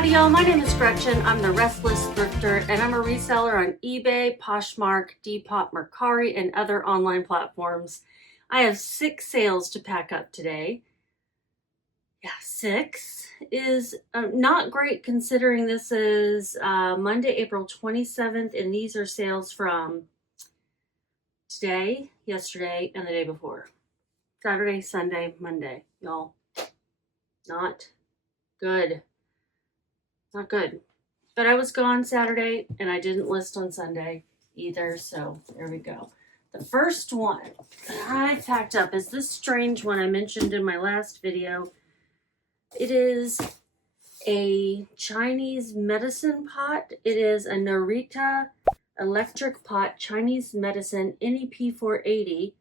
Howdy y'all, my name is Gretchen. I'm the Restless Thrifter and I'm a reseller on eBay, Poshmark, Depop, Mercari, and other online platforms. I have 6 sales to pack up today. Yeah, 6 is not great considering this is Monday, April 27th, and these are sales from today, yesterday, and the day before. Saturday, Sunday, Monday, y'all. Not good. Not good. But I was gone Saturday and I didn't list on Sunday either, so there we go. The first one that I packed up is this strange one I mentioned in my last video. It is a Chinese medicine pot. It is a Narita electric pot Chinese medicine NEP 480,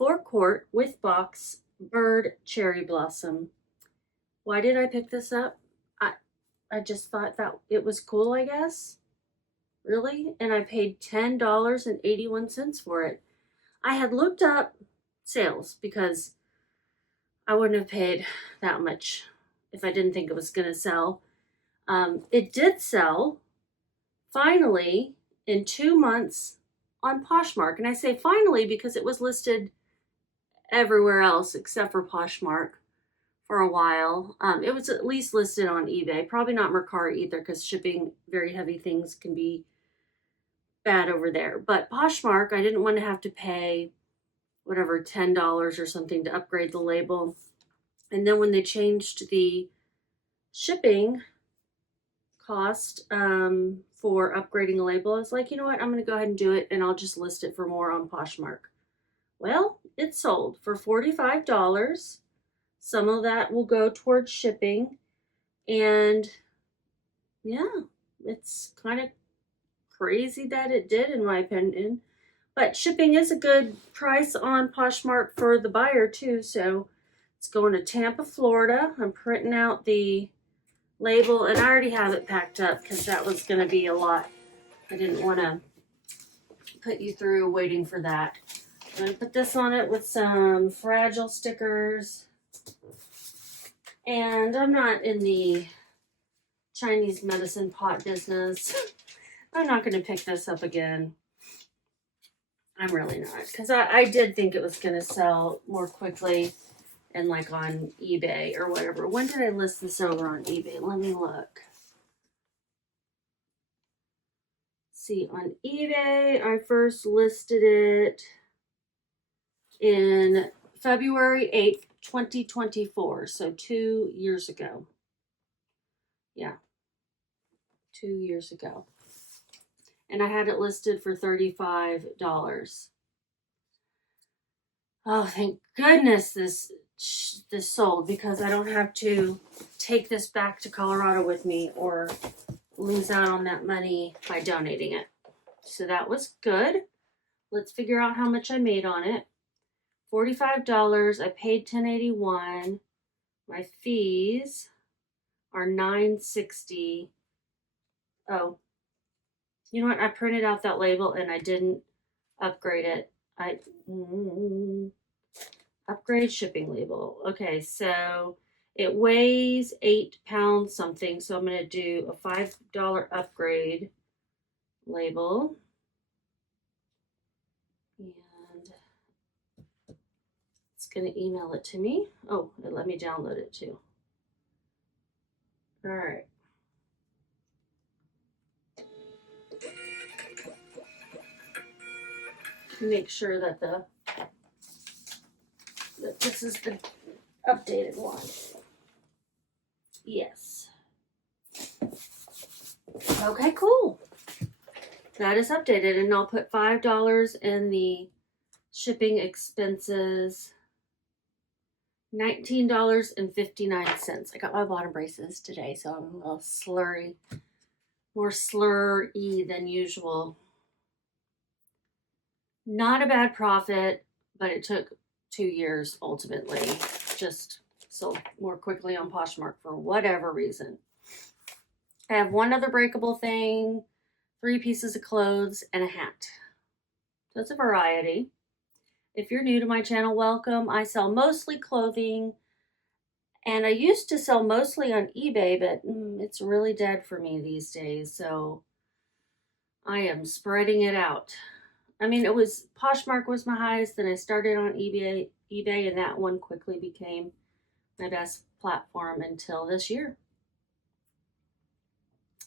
4-quart with box, bird cherry blossom. Why did I pick this up? I just thought that it was cool, I guess. Really? And I paid $10.81 for it. I had looked up sales because I wouldn't have paid that much if I didn't think it was going to sell. It did sell finally in 2 months on Poshmark. And I say finally because it was listed everywhere else except for Poshmark for a while. It was at least listed on eBay, probably not Mercari either because shipping very heavy things can be bad over there. But Poshmark, I didn't want to have to pay whatever, $10 or something to upgrade the label. And then when they changed the shipping cost for upgrading a label, I was like, you know what, I'm going to go ahead and do it and I'll just list it for more on Poshmark. Well, it sold for $45. Some of that will go towards shipping. And yeah, it's kind of crazy that it did, in my opinion. But shipping is a good price on Poshmark for the buyer too. So it's going to Tampa, Florida. I'm printing out the label and I already have it packed up because that was going to be a lot. I didn't want to put you through waiting for that. I'm going to put this on it with some fragile stickers. And I'm not in the Chinese medicine pot business. I'm not going to pick this up again. I'm really not. Because I did think it was going to sell more quickly and like on eBay or whatever. When did I list this over on eBay? Let me look. See, on eBay, I first listed it in February 8th, 2024. So 2 years ago. Yeah. 2 years ago. And I had it listed for $35. Oh, thank goodness this sold because I don't have to take this back to Colorado with me or lose out on that money by donating it. So that was good. Let's figure out how much I made on it. $45. I paid $10.81. My fees are $9.60. Oh, you know what? I printed out that label and I didn't upgrade it. Upgrade shipping label. Okay, so it weighs 8 pounds something. So I'm going to do a $5 upgrade label. And it's going to email it to me. Oh, it let me download it too. All right. Make sure that this is the updated one. Yes. Okay, cool. That is updated, and I'll put $5 in the shipping expenses. $19.59. I got my bottom braces today, so I'm a little slurry. More slurry than usual. Not a bad profit, but it took 2 years ultimately. Just sold more quickly on Poshmark for whatever reason. I have one other breakable thing, 3 pieces of clothes, and a hat. So it's a variety. If you're new to my channel, welcome. I sell mostly clothing And I used to sell mostly on eBay, but it's really dead for me these days. So I am spreading it out. I mean, it was Poshmark was my highest, then I started on eBay, and that one quickly became my best platform until this year.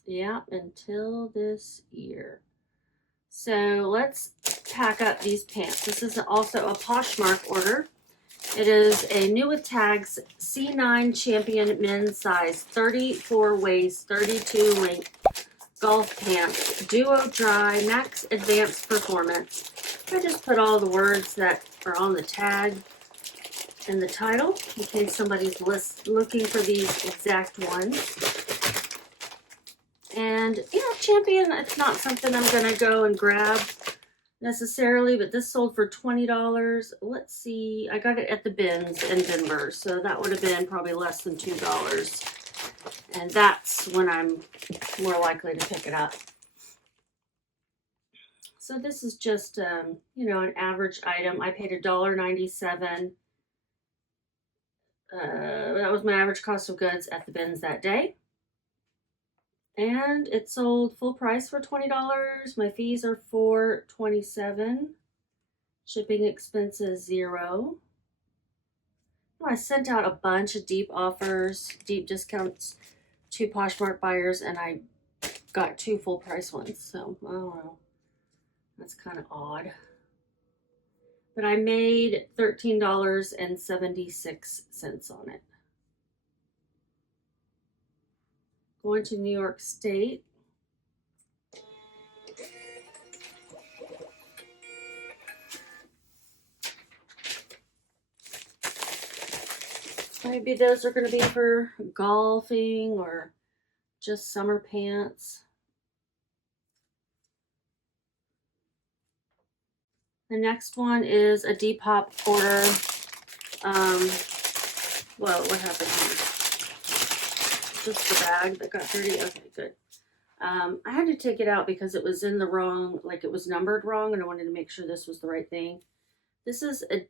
Yeah, until this year. So let's pack up these pants. This is also a Poshmark order. It is a new with tags C9 Champion men's size, 34 waist, 32 length golf pants, duo dry, max advanced performance. I just put all the words that are on the tag in the title in case somebody's looking for these exact ones. And, you know, Champion, it's not something I'm going to go and grab necessarily, but this sold for $20. Let's see, I got it at the bins in Denver, so that would have been probably less than $2. And that's when I'm more likely to pick it up. So this is just, you know, an average item. I paid $1.97. That was my average cost of goods at the bins that day. And it sold full price for $20. My fees are $4.27. Shipping expenses $0. I sent out a bunch of deep offers, deep discounts to Poshmark buyers, and I got 2 full price ones. So I don't know. That's kind of odd. But I made $13.76 on it. Going to New York State. Maybe those are going to be for golfing or just summer pants. The next one is a Depop order. Well, what happened here? Just the bag that got dirty. Okay, good. I had to take it out because it was in the wrong, like it was numbered wrong, and I wanted to make sure this was the right thing. This is a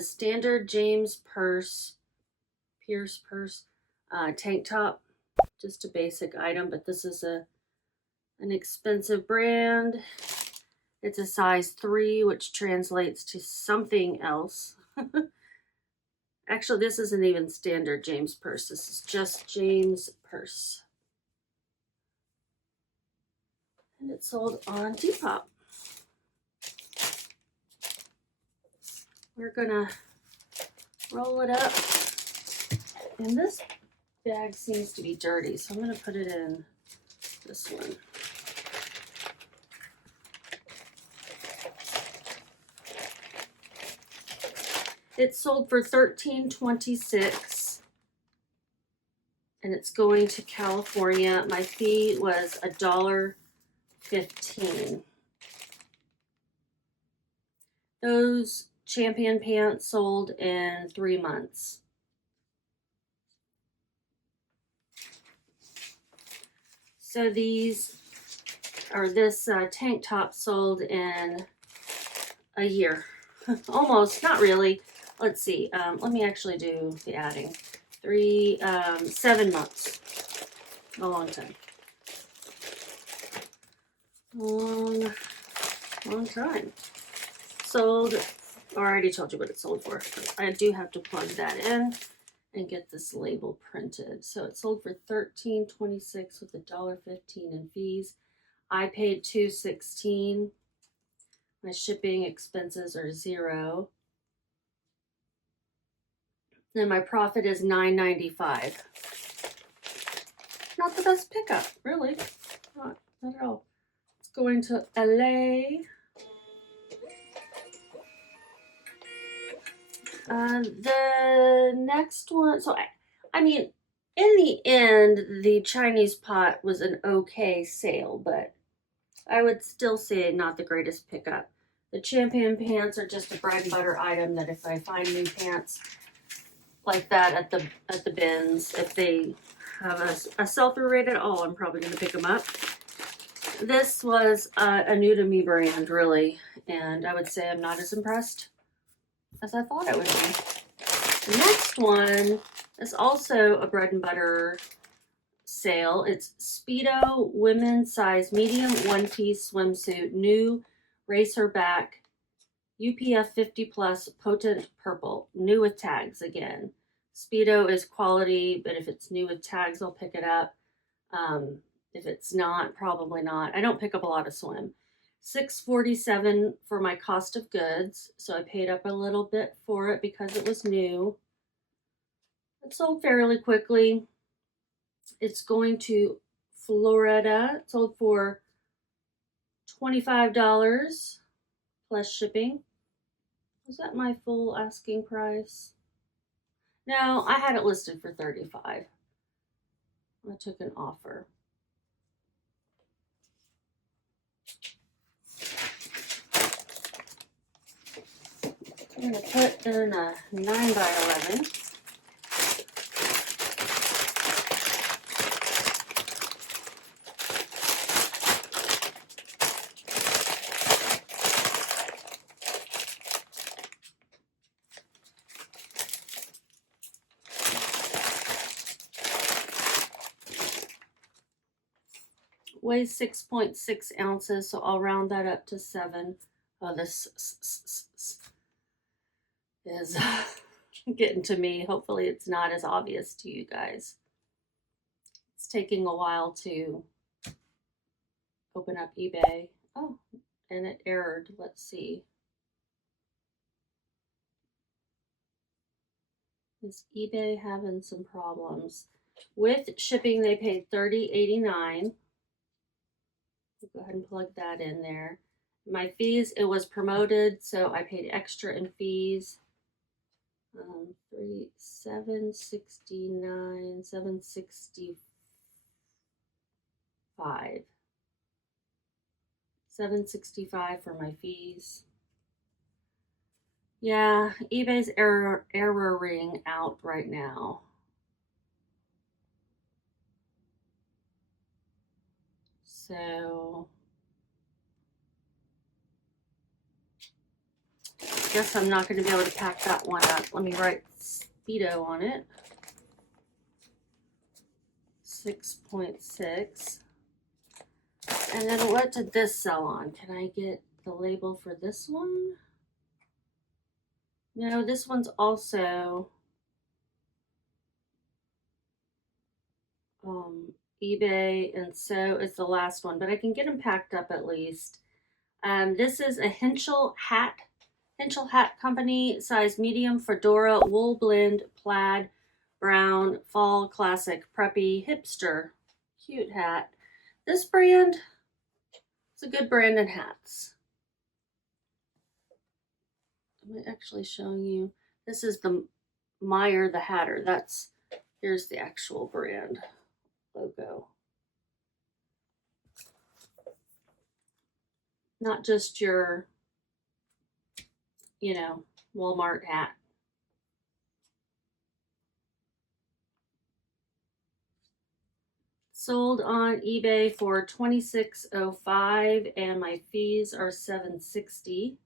standard James Pierce purse, tank top. Just a basic item, but this is an expensive brand. It's a size 3, which translates to something else. Actually, this isn't even standard James Pierce. This is just James Pierce. And it's sold on Depop. We're gonna roll it up. And this bag seems to be dirty, so I'm gonna put it in this one. It sold for $13.26, and it's going to California. My fee was $1.15. Those Champion pants sold in 3 months. So these, or this tank top sold in a year. Almost, not really. Let's see, let me actually do the adding. 7 months. A long time. Long time. Sold, I already told you what it sold for. I do have to plug that in and get this label printed. So it sold for $13.26 with $1.15 in fees. I paid $2.16. My shipping expenses are $0. Then my profit is $9.95. Not the best pickup, really. Not at all. It's going to LA. The next one, so I mean, in the end, the Chinese pot was an okay sale, but I would still say not the greatest pickup. The Champion pants are just a bread and butter item that if I find new pants like that at the bins, if they have a sell-through rate at all, I'm probably going to pick them up. This was a new to me brand, really, and I would say I'm not as impressed as I thought I would be. The next one It's also a bread and butter sale. It's Speedo women's size medium one-piece swimsuit, new racer back, UPF 50 plus potent purple, new with tags again. Speedo is quality, but if it's new with tags, I'll pick it up. If it's not, probably not. I don't pick up a lot of swim. $6.47 for my cost of goods, so I paid up a little bit for it because it was new. It sold fairly quickly. It's going to Florida. It sold for $25 plus shipping. Was that my full asking price? No, I had it listed for $35. I took an offer. I'm going to put in a 9x11. Weighs 6.6 ounces, so I'll round that up to 7. Oh, this is getting to me. Hopefully it's not as obvious to you guys. It's taking a while to open up eBay. Oh, and it errored. Let's see. Is eBay having some problems? With shipping, they paid $30.89. Go ahead and plug that in there. My fees, it was promoted, so I paid extra in fees. $769, $765. $765 for my fees. Yeah, eBay's erroring out right now. So I guess I'm not going to be able to pack that one up. Let me write Speedo on it. 6.6. And then what did this sell on? Can I get the label for this one? No, this one's also eBay, and so is the last one, but I can get them packed up at least. This is a Henschel hat company, size medium, fedora, wool blend, plaid, brown, fall, classic, preppy, hipster, cute hat. This brand is a good brand in hats. I'm actually showing you. This is the Meyer the Hatter. Here's the actual brand logo. Not just your, Walmart hat. Sold on eBay for $26.05 and my fees are $7.60.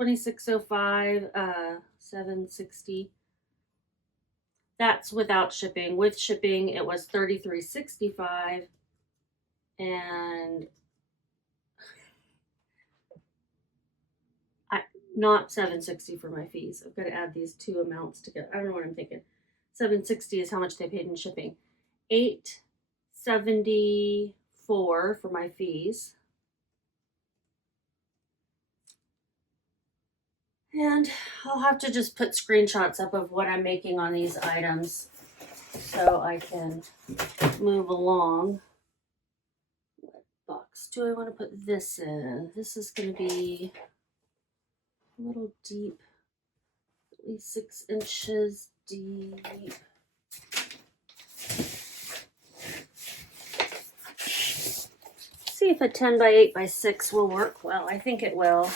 $26.05, $7.60. That's without shipping. With shipping, it was $33.65, and not $7.60 for my fees. I've got to add these two amounts together. I don't know what I'm thinking. $7.60 is how much they paid in shipping. $8.74 for my fees. And I'll have to just put screenshots up of what I'm making on these items so I can move along. What box do I want to put this in? This is going to be a little deep, at least 6 inches deep. See if a 10 by 8 by 6 will work well. I think it will.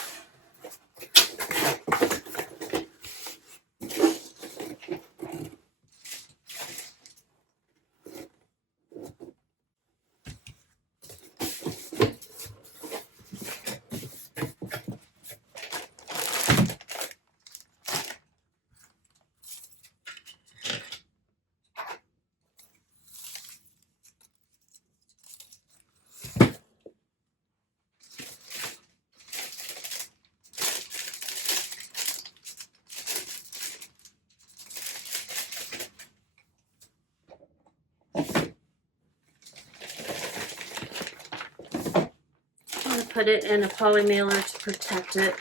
put it in a poly mailer to protect it.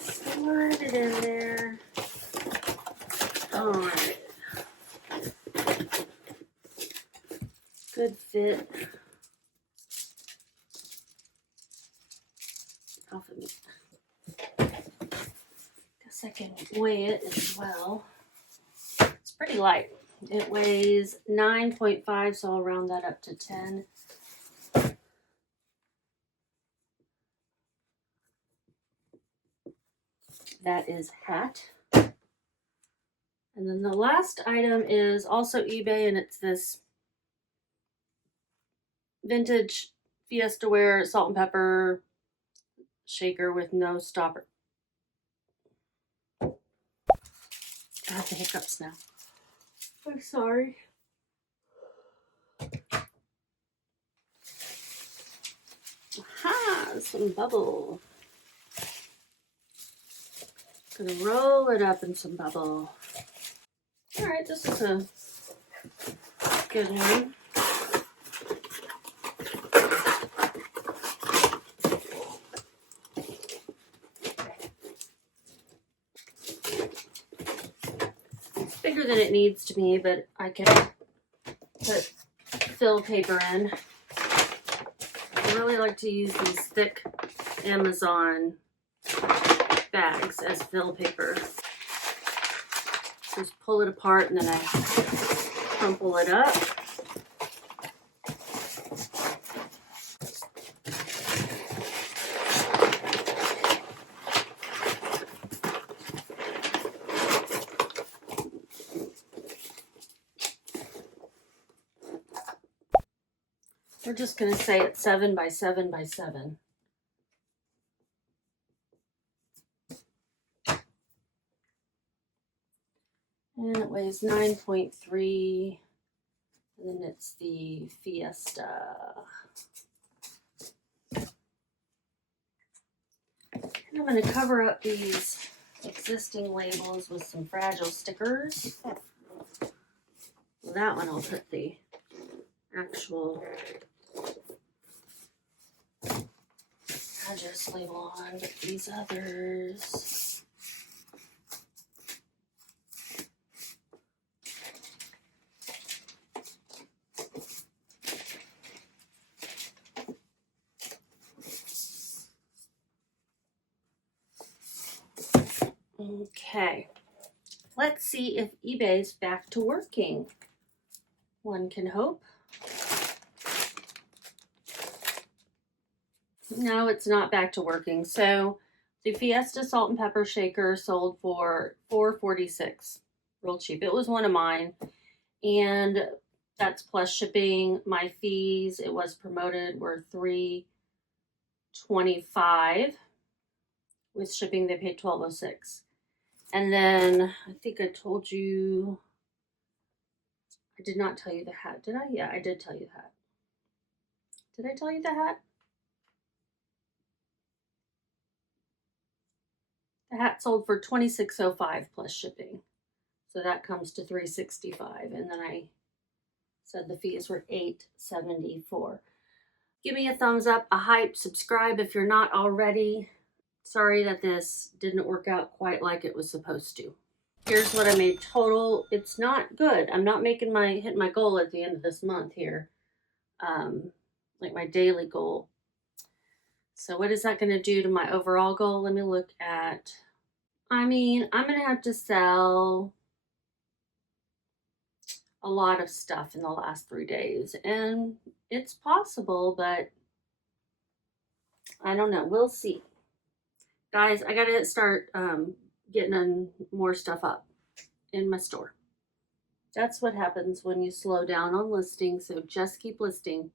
Slide it in there. All right. Good fit. Off of me. Guess I can weigh it as well. It's pretty light. It weighs 9.5, so I'll round that up to 10. That is hat. And then the last item is also eBay, and it's this vintage Fiesta ware salt and pepper shaker with no stopper. I have the hiccups now. I'm sorry. Aha, some bubble. Gonna roll it up in some bubble. All right, this is a good one. It's bigger than it needs to be, but I can put fill paper in. I really like to use these thick Amazon bags as fill paper. Just pull it apart and then I crumple it up. We're just going to say it's 7 by 7 by 7. And it weighs 9.3. And then it's the Fiesta. And I'm going to cover up these existing labels with some fragile stickers. Well, that one I'll put the actual address label on, but these others. Okay, let's see if eBay's back to working. One can hope. No, it's not back to working. So the Fiesta salt and pepper shaker sold for $4.46, real cheap. It was one of mine, and that's plus shipping. My fees, it was promoted, were $3.25. With shipping, they paid $12.06. And then I think I told you, I did not tell you the hat, did I? Yeah, I did tell you the hat. Did I tell you the hat? The hat sold for $26.05 plus shipping. So that comes to $3.65. And then I said the fees were $8.74. Give me a thumbs up, a hype, subscribe if you're not already. Sorry that this didn't work out quite like it was supposed to. Here's what I made total. It's not good. I'm not making hit my goal at the end of this month here. Like my daily goal. So what is that going to do to my overall goal? Let me look at, I mean, I'm going to have to sell a lot of stuff in the last 3 days. And it's possible, but I don't know. We'll see. Guys, I got to start getting more stuff up in my store. That's what happens when you slow down on listing. So just keep listing.